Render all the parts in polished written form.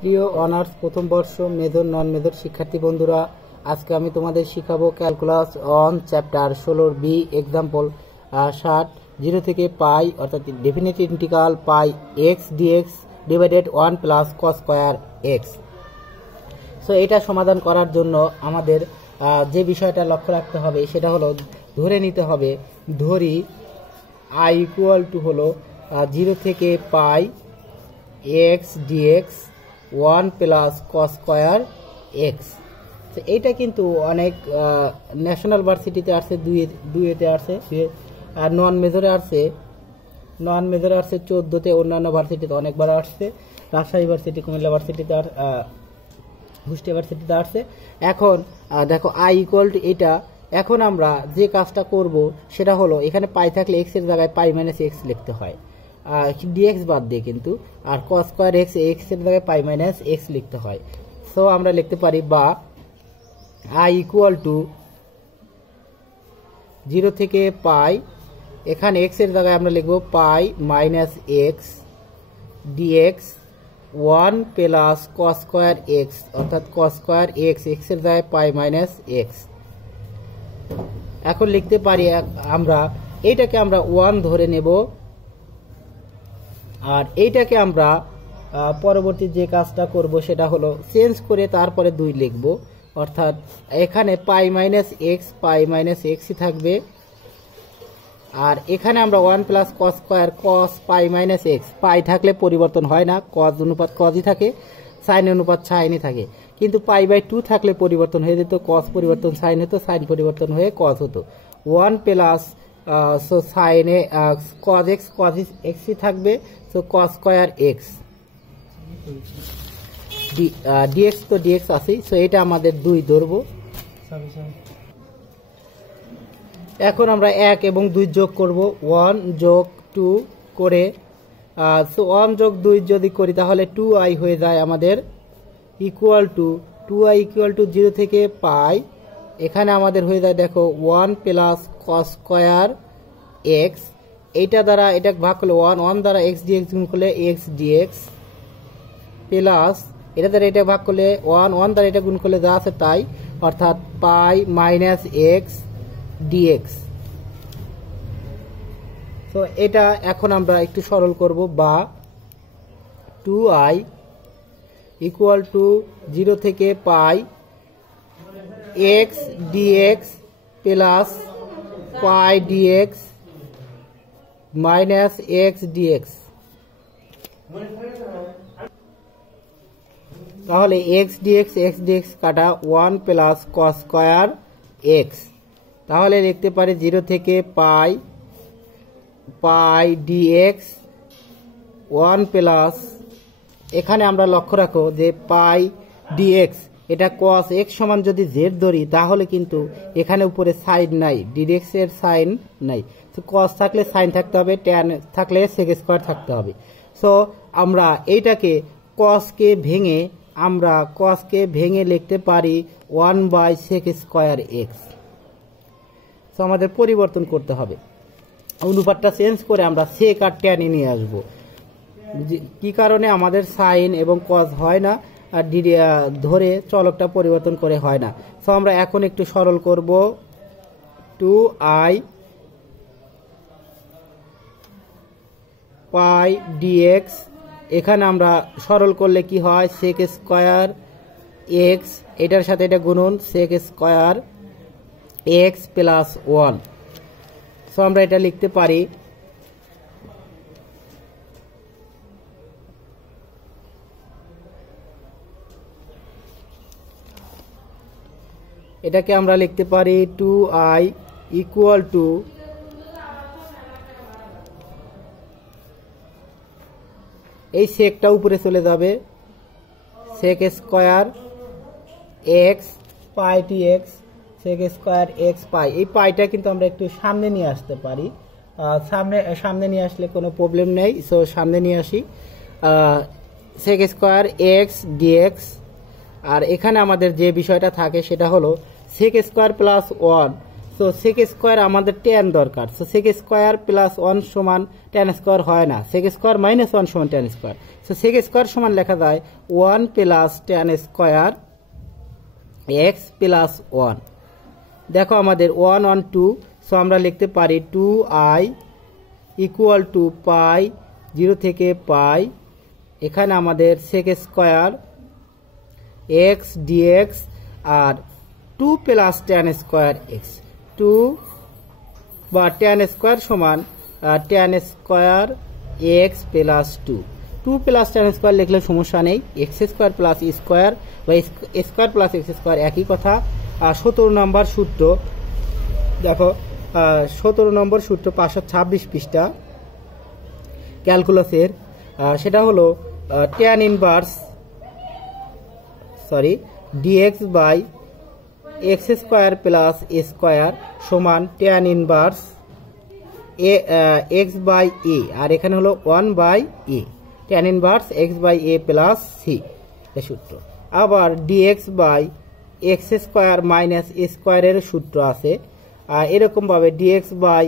প্রিয় অনার্স প্রথম বর্ষ মেজর নন মেজর শিক্ষার্থী বন্ধুরা, আজকে আমি তোমাদের শিখাবো calculus on chapter 16 B example 60 0 থেকে পাই অর্থাৎ definite integral pi x dx divided 1 plus cos square x. So এটা সমাধান করার জন্য আমাদের যে বিষয়টা লক্ষ্য রাখতে হবে সেটা হলো ধরে নিতে হবে, ধরি আই ইকুয়াল টু হলো 0 থেকে pi x dx 1 plus cos square x. তো এইটা কিন্তু অনেক ন্যাশনাল ভার্সিটিতে আসছে, দুইতে আসছে, আর নন মেজরে আসছে 14তে, অন্যান্য ভার্সিটিতে অনেকবার আসছে, রাজশাহী ভার্সিটি, কুমিল্লা ভার্সিটিতে, কুষ্টিয়া ভার্সিটিতে আসছে। এখন দেখো আই ইকুয়াল টু এটা, এখন আমরা যে কাজটা করব সেটা হলো এখানে পাই থাকলে এক্স এর জায়গায় পাই মাইনাস এক্স লিখতে হয়, ডিএক্স বাদ দিয়ে কিন্তু, আর কস স্কয়ার এক্স এক্স এর জায়গায় পাই মাইনাস এক্স লিখতে হয়। সো আমরা লিখতে পারি বা আই ইকুয়াল টু 0 থেকে পাই, এখানে এক্স এর জায়গায় আমরা লিখব pi minus x dx 1 plus cos square x, অর্থাৎ কস স্কয়ার এক্স এক্স এর জায়গায় পাই মাইনাস এক্স। এখন লিখতে পারি আমরা এইটাকে আমরা 1 ধরে নেব, আর এইটাকে আমরা পরবর্তী যে কাজটা করব সেটা হলো চেঞ্জ করে তারপরে 2 লিখব, অর্থাৎ এখানে পাই মাইনাস এক্সই থাকবে, আর এখানে আমরা 1 প্লাস কস স্কয়ার কস পাই মাইনাস এক্স, পাই থাকলে পরিবর্তন হয় না, কস অনুপাত কসই থাকে, সাইন অনুপাত সাইনই থাকে, কিন্তু পাই বাই 2 থাকলে পরিবর্তন হয়ে যেত, কস পরিবর্তন সাইন হতো, সাইন পরিবর্তন হয়ে কস হতো। 1 প্লাস সো সাইনে কস এক্সই থাকবে, so cos square x d x, তো ডিএক্স আছেই, সো এটা আমাদের 2 ধরবো। এখন আমরা 1 এবং 2 যোগ করব, 1 যোগ 2 করে, সো 1 যোগ 2 যদি করি তাহলে 2i হয়ে যায় আমাদের, equal to 2i equal to 0 থেকে পাই, এখানে আমাদের হয়ে যায় দেখো 1 প্লাস কস স্কয়ার এক্স, এইটা দ্বারা এটা ভাগ করলে 1 দ্বারা এক্স ডিএক্স গুণ করলে এক্স ডিএক্স, প্লাস এটা দ্বারা এটা ভাগ করলে 1 দ্বারা এটা গুণ করলে যা আছে তাই, অর্থাৎ পাই মাইনাস এক্স ডিএক্স। তো এটা এখন আমরা একটু সরল করব, বা 2i ইকুয়াল টু 0 থেকে pi x dx plus pi dx minus x dx. তাহলে এক্স ডিএক্স কাটা 1 প্লাস কস স্কয়ার এক্স, তাহলে লিখতে পারি 0 থেকে পাই ডিএক্স 1 প্লাস, এখানে আমরা লক্ষ্য রাখো যে পাই ডিএক্স এটা কস এক্স সমান যদি জেড ধরি তাহলে কিন্তু এখানে উপরে সাইন নাই, ডিএক্স এর সাইন নাই, তো কস থাকলে সাইন থাকতে হবে, ট্যান থাকলে সেক স্কয়ার থাকতে হবে। সো আমরা এইটাকে কসকে ভেঙে লিখতে পারি 1 বাই সেক স্কয়ার এক্স। তো আমাদের পরিবর্তন করতে হবে, অনুপাতটা চেঞ্জ করে আমরা সেক আর ট্যান নিয়ে আসবো। কি কারণে আমাদের সাইন এবং কস হয় না, আর ধরে চলকটা পরিবর্তন করে হয় না। তো আমরা এখন একটু সরল করব, 2i পাই ডিএক্স, এখানে আমরা সরল করলে কি হয়, সেক স্কয়ার এক্স, এটার সাথে এটা গুণন sec square x plus 1। So আমরা এটা লিখতে পারি এটাকে আমরা লিখতে পারি 2i ইকুয়াল টু এই সেকটা উপরে চলে যাবে, সেক স্কয়ার এক্স পাই ডিএক্স সেক স্কয়ার এক্স পাই, এই পাইটা কিন্তু আমরা একটু সামনে নিয়ে আসতে পারি, সামনে নিয়ে আসলে কোনো প্রবলেম নেই, সো সামনে নিয়ে আসি, সেক স্কয়ার এক্স ডিএক্স, আর এখানে আমাদের যে বিষয়টা থাকে সেটা হলো sec square plus 1, so sec square আমাদের ট্যান দরকার। সো সেক স্কোয়ার প্লাস 1 সমান ট্যান স্কোয়ার হয় না, সেক স্কোয়ার মাইনাস 1 সমান tan square. So sec square সমান লেখা যায় 1 plus tan square x plus 1। দেখো আমাদের 1 on 2, সো আমরা লিখতে পারি 2i ইকুয়াল টু পাই 0 থেকে পাই, এখানে আমাদের সেক স্কোয়ার এক্স ডিএক্স আর 2 প্লাস ট্যান স্কোয়ার এক্স, 2 বা ট্যান স্কোয়ার সমান tan square x plus 2 plus tan square লিখলে সমস্যা নেই, এক্স স্কোয়ার প্লাস স্কোয়ার বা স্কোয়ার প্লাস এক্স স্কোয়ার একই কথা। 17 নম্বর সূত্র দেখো, 17 নম্বর সূত্র 526 পৃষ্ঠা ক্যালকুলাসের, সেটা হলো tan inverse dx by x square plus a square সমান tan inverse x by a, আর এখানে হলো 1 by a, tan inverse x by a plus c এই সূত্র। আবার dx by x square minus a স্কোয়ারের সূত্র আছে, এরকমভাবে dx by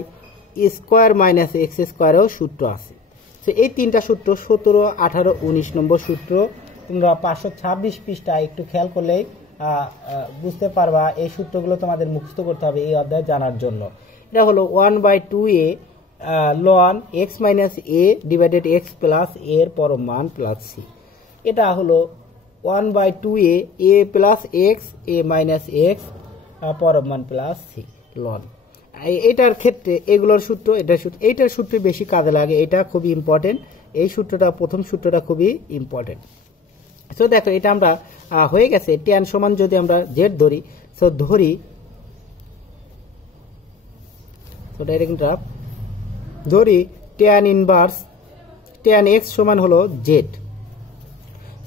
square minus x স্কোয়ারেও সূত্র আছে। তো এই তিনটা সূত্র 17, 18, 19 নম্বর সূত্র তোমরা 526 পৃষ্ঠা একটু খেয়াল করলেই বুঝতে পারবা। এই সূত্রগুলো তোমাদের মুখস্থ করতে হবে এই অধ্যায় জানার জন্য। এটা হলো 1/2a লন এক্স মাইনাস এ ডিভাইডেড এক্স প্লাস এর পরম মান প্লাস সি। এটা হলো 1/2a এ প্লাস এক্স এ মাইনাস এক্স পরম মান প্লাস সি লন। এটার ক্ষেত্রে এগুলোর সূত্র, এইটার সূত্র বেশি কাজে লাগে, এটা খুবই ইম্পর্টেন্ট। এই সূত্রটা প্রথম সূত্রটা খুবই ইম্পর্টেন্ট। সো দেখো এটা আমরা হয়ে গেছে ট্যান সমান যদি আমরা জেড ধরি, সো ধরি ট্যান ইনভার্স ট্যান এক্স সমান হলো জেড।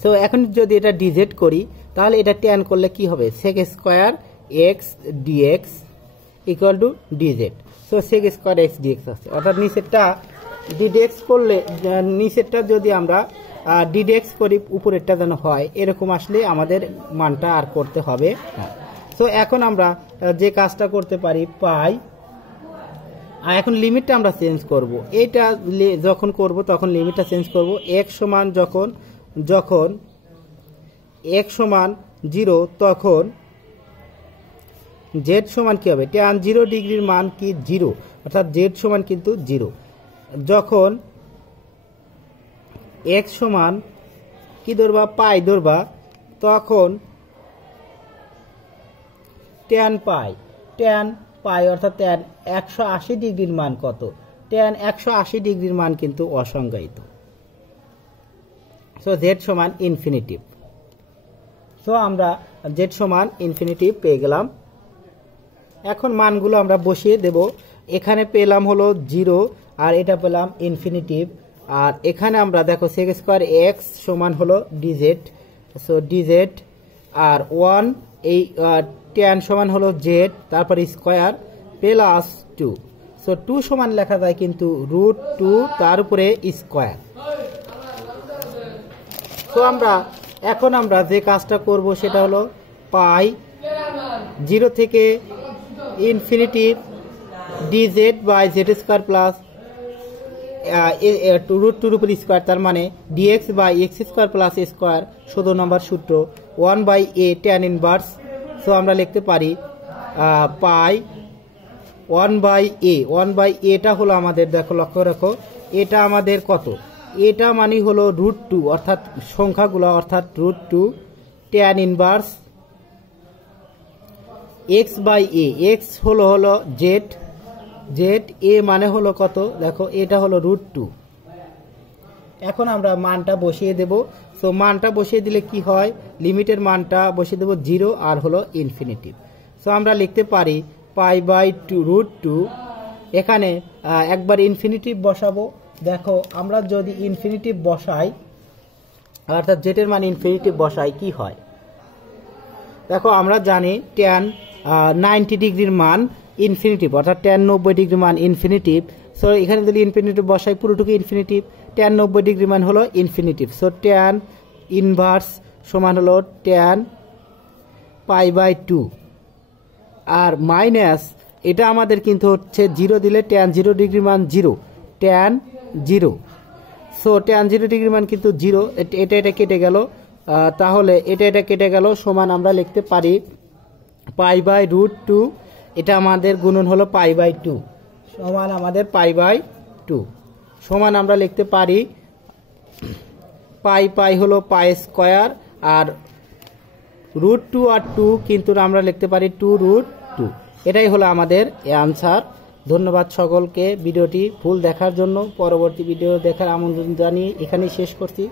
সো এখন যদি এটা ডিজেড করি তাহলে এটা ট্যান করলে কি হবে, sec square x d x equal to d z. So sec square x d x আছে, অর্থাৎ নিচেরটা ডিডেক্স করলে নিচেরটা যদি আমরা ডিডেক্স করি উপরেরটা যেন হয়, এরকম আসলে আমাদের মানটা আর করতে হবে না। সো এখন আমরা যে কাজটা করতে পারি পাই, আর এখন লিমিটটা আমরা চেঞ্জ করব। এইটা যখন করব তখন লিমিটটা চেঞ্জ করব। এক্স সমান যখন এক্স সমান 0 তখন জেড সমান কি হবে, ট্যান 0 ডিগ্রির মান কি 0, অর্থাৎ জেড সমান কিন্তু 0। যখন এক্স সমান কি ধরবা, পাই ধরবা, তখন ট্যান পাই অর্থাৎ ট্যান 180 ডিগ্রির মান কত, ট্যান 180 ডিগ্রির মান কিন্তু অসংজ্ঞায়িত। সো জেড সমান ইনফিনিটিভ। সো আমরা জেড সমান ইনফিনিটিভ পেয়ে গেলাম। এখন মানগুলো আমরা বসিয়ে দেব। এখানে পেলাম হলো 0 আর এটা পেলাম ইনফিনিটিভ, আর এখানে আমরা দেখো সেক স্কোয়ার এক্স সমান হলো ডিজেড, সো ডিজেড আর 1 এই ট্যান সমান হলো জেড তারপর স্কোয়ার প্লাস 2। সো 2 সমান লেখা যায় কিন্তু √2 তার উপরে স্কোয়ার। তো এখন আমরা যে কাজটা করব সেটা হলো পাই 0 থেকে infinitive d z by z square plus √2 উপর স্কোয়ার, তার মানে d x by x square plus square 17 নম্বর সূত্র 1/a ট্যান ইনভার্স। সো আমরা লিখতে পারি পাই 1/a হলো আমাদের, দেখো লক্ষ্য রাখো এটা আমাদের কত, এটা মানে হলো √2 অর্থাৎ সংখ্যাগুলো অর্থাৎ √2 tan inverse x by a, x হলো জেড, এ মানে হলো কত, দেখো এটা হলো √2। এখন আমরা মানটা বসিয়ে দেব। সো মানটা বসিয়ে দিলে কি হয়, লিমিটের মানটা বসিয়ে দেব 0 আর হলো ইনফিনিটিভ। সো আমরা লিখতে পারি π/2 এখানে একবার ইনফিনিটিভ বসাবো। দেখো আমরা যদি ইনফিনিটিভ বসাই অর্থাৎ জেটের মান ইনফিনিটিভ বসাই কি হয়, দেখো আমরা জানি ট্যান 90 ডিগ্রির মান ইনফিনিটিভ, অর্থাৎ ট্যান 90 ডিগ্রি মান ইনফিনিটিভ। সো এখানে যদি ইনফিনিটিভ বসাই পুরোটুকু ইনফিনিটিভ, ট্যান 90 ডিগ্রি মান হলো ইনফিনিটিভ। সো ট্যান ইনভার্স সমান হলো ট্যান π/2 আর মাইনাস এটা আমাদের কিন্তু হচ্ছে 0 দিলে tan 0 ডিগ্রি মান 0, tan 0। সো tan 0 ডিগ্রি মান কিন্তু 0, এটা কেটে গেল। তাহলে এটা কেটে গেল, সমান আমরা লিখতে পারি π/√2। এটা আমাদের গুণন হলো π/2, সমান আমাদের π/2, সমান আমরা লিখতে পারি পাই হলো π², আর √2 আর 2 কিন্তু আমরা লিখতে পারি 2√2। এটাই হলো আমাদের অ্যান্সার। ধন্যবাদ সকলকে ভিডিওটি ফুল দেখার জন্য। পরবর্তী ভিডিও দেখার আমন্ত্রণ জানিয়ে এখানেই শেষ করছি।